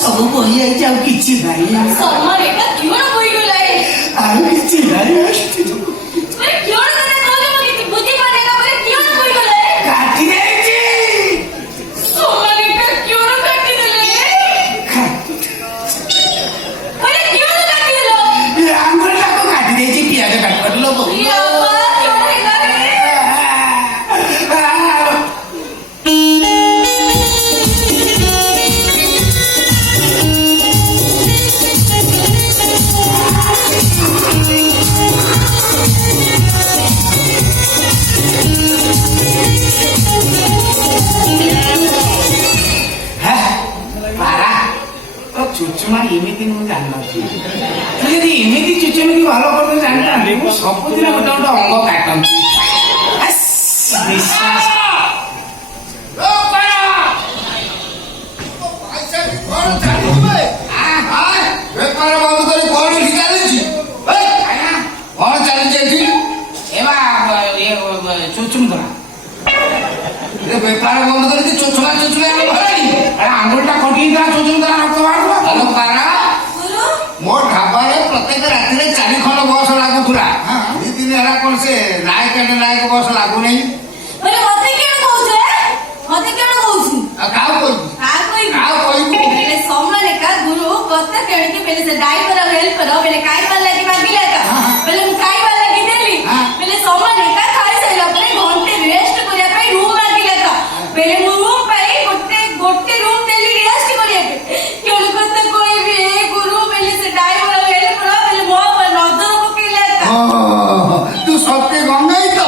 ସବୁ ବହି ଯାଇଛି ଆଉ କିଛି ନାହିଁ ଆଉ କିଛି ନାହିଁ କାଟି ଯାଇଛି ଆଙ୍ଗୁଳିଟାକୁ କାଟି ଦେଇଛି ପିଆଜ କାଟିଲ ଚୁଚୁମା ଏମିତି ମୁଁ ଜାଣିନଥିଲି ତୁ ଯଦି ଏମିତି ଚୁଚୁମିକି ଭଲ କରୁଛୁ ଜାଣିଥାନ୍ତି ମୁଁ ସବୁଦିନ ଗୋଟେ ଗୋଟେ ଅଙ୍ଗ କାଟନ୍ତି ବିଶ୍ୱାସ ବେପାର ବନ୍ଦ କରି କଣ ଏଠି ଚାଲିଛି କଣ ଚାଲିଛି ଏଠି ଚୁଚୁମ ଧରା ବେପାର ବନ୍ଦ କରିକି ଚୁଚୁମା ଚୁଚୁମା ଆଙ୍ଗୁଳିଟା କଟିକି ଚୁଚୁମ ଧରା ରକ୍ତ ବାହାରୁଥିଲା ମୋ ଢାବାରେ ପ୍ରତ୍ୟେକ ରାତିରେ 4 ଖଣ୍ଡ ବସ ଲାଗୁଥିଲା 2 ଦିନ ହେଲା କଣ ସେ ନାୟକ ବସ ଲାଗୁନି କାହାକୁ ତୁ ସତେ ଗଙ୍ଗେଇ ତ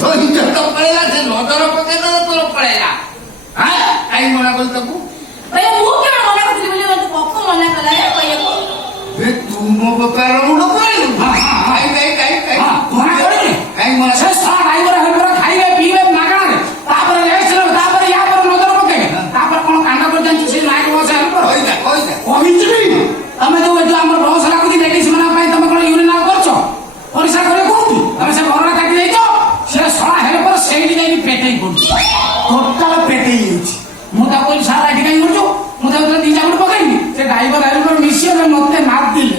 ତୋ ଇଜ୍ଜତ ପଳେଇଲା ସେ ନଜର ପକେଇ ତୋର ପଳେଇଲା କାହିଁ ମନା କଲି ତାକୁ ତୁ ମୋ ବେପାର ମୁଣ୍ଡ ପଳେଇଲୁ ଖାଇବେ ପିଇବେ ମାଗଣାରେ ତାପରେ ତାପରେ ୟା ପରେ ନଜର ପକେଇବେ ତାପରେ କଣ କାଣ୍ଡ କରି ଜାଣିଛୁ ସେ ନାୟକ ବସ କହିଛି ତମେ ଯୋଉ ଆମର ବସ ଲାଗୁଛି ଲେଡିଜ ମାନଙ୍କ ପାଇଁ ତମେ କଣ ୟୁରିନ୍ କରୁଛ ପରିଶ୍ରା করে କୋଉଠି ତମେ ସେ ଘରଟା କାଟି ଦେଇଛ ସେ ଶଳା ହେଲେ ପରେ ସେଇଠି ଯାଇକି ପେଟେଇ ପଡୁଛି ଟୋଟାଲ ପେଟେଇ ଯାଇଛି ମୁଁ ତାକୁ କହିଲି ସାର୍ ଏଠି କାହିଁ କରୁଛୁ ମୁଁ ତାକୁ 2 ଚାପୁଡ ପକେଇଲି ସେ ଡ୍ରାଇଭର ମିଶିଗଲେ ମତେ ମାରିଲେ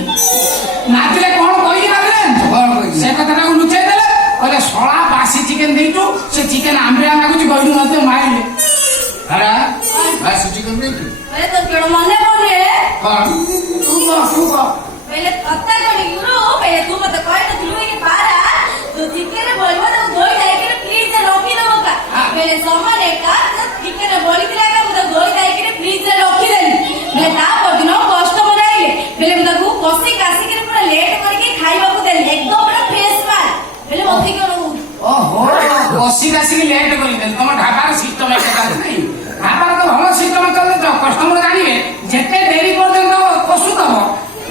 କଣ କହିକି ମାରିଲେ ସେ କଥାଟାକୁ ଲୁଚେଇ ଦେଲେ କହିଲେ ଶଳା ବାସି ଚିକେନ ଦେଇଛୁ ସେ ଚିକେନ ଆମ୍ବିଳା ଲାଗୁଛି କହିଲୁ ମତେ ମାରିଲେ ବାସି ଚିକେନ ଦେଇଛୁ पहले पत्ता कोनी गुरु पहले तू मत कोई तो दिलु के पारा तो चिकन बोलवा तो धोई जाए के फ्रीज से रखी देबो का पहले सामान का चिकन बोली दिला का मुझे धोई जाए के फ्रीज से रखी देली मैं ता पदिनो कस्टमर आइले पहले मुझे को कसी कासी के पूरा लेट करके खाइबा को देली एकदम पूरा फ्रेश माल पहले मथि के ओहो कसी कासी लेट करी देली तम ढाबार सिस्टम एकटा नहीं ढाबार तो भलो सिस्टम चले तो कस्टमर जानिबे जेते देरी पर्यंत पशु दब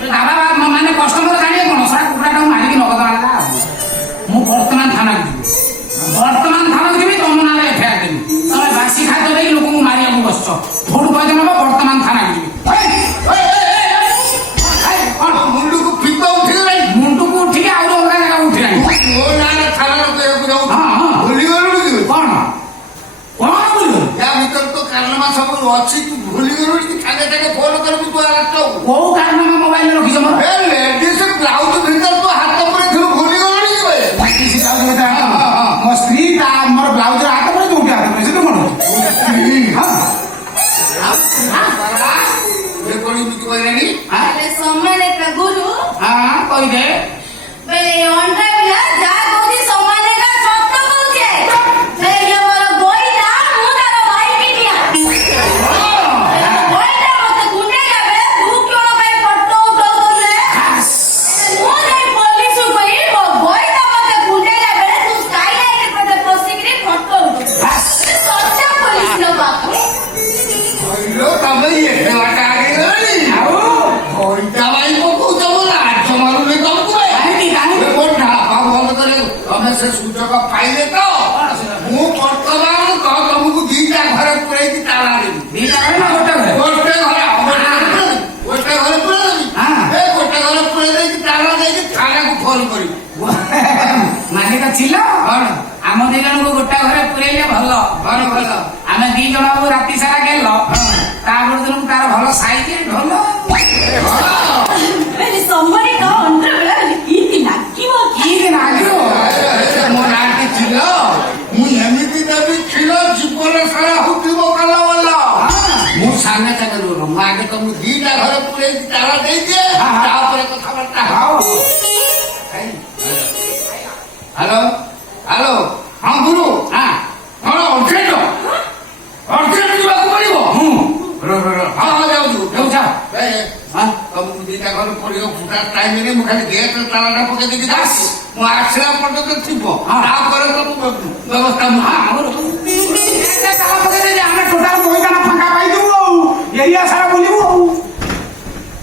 ढाबा ମାନେ କଷ୍ଟମର ଜାଣିବେ କଣ ସାରା କୁକୁଡ଼ାଟାକୁ ମାରିକି ନଗଦ ଆଣିଲା ମୁଁ ବର୍ତ୍ତମାନ ଥାନାକୁ ଯିବି ତମ ନାଁରେ ଏଫଆଇଆର ଦେବି ତମେ ବାସି ଖାଦ୍ୟ ଦେଇକି ଲୋକଙ୍କୁ ମାରିବାକୁ ବସିଛ ଫୁଡ୍ ପଏଜନ୍ ହବ ବର୍ତ୍ତମାନ ଥାନାକୁ ଯିବି ମୁଣ୍ଡକୁ ଫିତ ଉଠିଗଲାଣି ମୁଣ୍ଡକୁ ଉଠିକି ଆଉ ଅଲଗା ଜାଗା ଉଠିଲାଣି ମୋ ନାଁରେ ଥାନାକୁ ଯାଉ ଭୁଲିଗଲୁ କଣ ଭୁଲିଗଲୁ ୟା ଭିତରେ ତ କାରନାମା ସବୁ ଅଛି ତୁ ଭୁଲିଗଲୁ ସାଙ୍ଗେ ଫୋନ କରିବୁ ତୁ କୋଉ କାରନାମା ମୋବାଇଲରେ ରଖିଛ ମୋର ଲେଡିସ୍ ବ୍ଲାଉଜ ଭିତରେ ତୁ ହାତ ପୁରେଇ ଥିଲୁ ଭୁଲିଗଲୁ ମୋ ସ୍ତ୍ରୀ ମୋର ବ୍ଲାଉଜର ହାତ ପରେ ଯୋଉଠି ହାତ ପରେ ସେଟା କଣ କହିଲେଣି सम्मान का गुरु କହିଦେ पहले अंडा बिना जा कोदी सम्मान का सत्य कहूचे पहले ये मोर गोइटा मु तार भाई पिटिया गोइटा मत गुंडे जाबे तू क्यों भाई फोटो उठाउ दे मु नहीं पुलिस कोई वो गोइटा मत गुंडे जाबे तू स्काईलाइट पे पसिकरी फोटो उठा सत्य पुलिस लो बापू लो तबे ये वाटा आगे गई आओ गोइटा भाई को तबला मारूने कम करे तमें से सूचक पाइले तो मु वर्तमान तुमको 2टा घर पुरे ताला देवी 2टा घर ना गोटे घर गोटे घर पुरे देवी गोटे घर पुरे ताला देवी थाना को फोन करी मालिक ଚିଲ କଣ ଆମ ଦି ଜଣଙ୍କୁ ଗୋଟା ଘରେ ପୁରେଇଲେ ଭଲ କଣ ଭଲ ଆମେ ଦି ଜଣ ରାତି ସାରା ଗେଲ ତାପର ଦିନକୁ ତାର ଭଲ ସାଇଜ ଢୋଲ ବେଲେ ସମରେ କା ଅଣ୍ଡର ବେଲା କିତି ନାକିବ କି ନାଗିବ ମୋ ନାଁଟି ଚିଲ ମୁଁ ଏମିତି ଦେବି କ୍ଷୀର ଜୀବନ ସାରା ହଉଥିବ କାଲା ବାଲା ମୁଁ ସାଙ୍ଗେ ସାଙ୍ଗେ ରୁହ ମୁଁ ଆଗେ ତମକୁ ଦିଟା ଘରେ ପୁରେଇକି ତାରା ଦେଇଦିଏ ତାପରେ କଥାବାର୍ତ୍ତା ହ୍ୟାଲୋ ହ୍ୟାଲୋ ହଁ ଗୁରୁ ହଁ କଣ ଅର୍ଜେଣ୍ଟ ଅର୍ଜେଣ୍ଟ ଯିବାକୁ ପଡିବ ହଁ ହଁ ଯାଉଛୁ ଯାଉଛ ତମକୁ ଦିଟା ଘରେ ପଡିବ ଫୁଟା ଟାଇମରେ ମୁଁ ଖାଲି ଗେଟ୍ ତାଳାଟା ପକେଇ ଦେଇକି ଯାସ ମୁଁ ଆସିଲା ପର୍ଯ୍ୟନ୍ତ ଥିବ ତାପରେ ସବୁ ବ୍ୟବସ୍ଥା ମୁଁ ତାଲା ପକେଇଦେଲେ ଆମେ ଟୋଟାଲ ମଇଦାନ ଫାଙ୍କା ପାଇଯିବୁ ଆଉ ଏରିଆ ସାରା ବୁଲିବୁ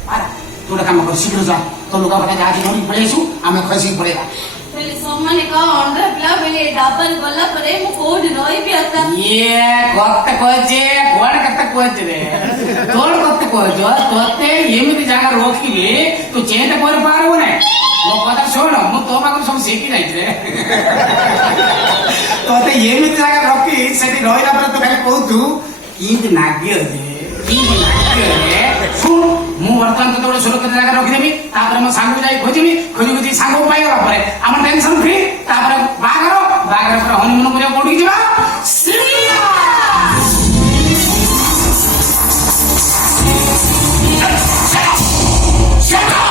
ଆଉ ତୁ ଗୋଟେ କାମ କର ଶୀଘ୍ର ଯା ତୋ ଲୁଗାପଟା ଯାହା ଧରିକି ପଳେଇ ଆସିବୁ ଆମେ ଖସିକି ପଳେଇବା ବେଲେ ସମରେ କା ଅଣ୍ଡର ବେଲା ବେଲେ ଡବଲ ଗଲା ପରେ ମୁଁ କୋଉଠି ରହିବି ଆତା ଇଏ କତେ କହୁଛେ କୁଆଡେ କେତେ କହୁଛେ ରେ ତୋର କତେ କହୁଛ ତୋତେ ଏମିତି ଜାଗା ରଖିବି ତୁ ଚେଞ୍ଜ କରିପାରିବୁ ନାଇଁ ମୋ କଥା ଶୁଣ ମୁଁ ତୋ ପାଖରୁ ସବୁ ଶିଖି ଯାଇଛି ରେ ତୋତେ ଏମିତି ଜାଗା ରଖି ସେଠି ରହିଲା ପରେ ତୁ ଖାଲି କହୁଛୁ କିନ୍ତି ନାଗିବ ଯେ କିନ୍ତି ନାଗିବ ରେ ଶୁଣ ମୁଁ ବର୍ତ୍ତମାନ ତୋତେ ଗୋଟେ ସୁରକ୍ଷିତ ଜାଗା ରଖିଦେବି ତାପରେ ମୋ ସାଙ୍ଗକୁ ଯାଇ ଖୋଜିବି ଖୋଜି ଖୋଜି ସାଙ୍ଗକୁ ପାଇଗଲା ପରେ ଆମର ଟେନସନ ଫ୍ରି ତାପରେ ବାହାଘର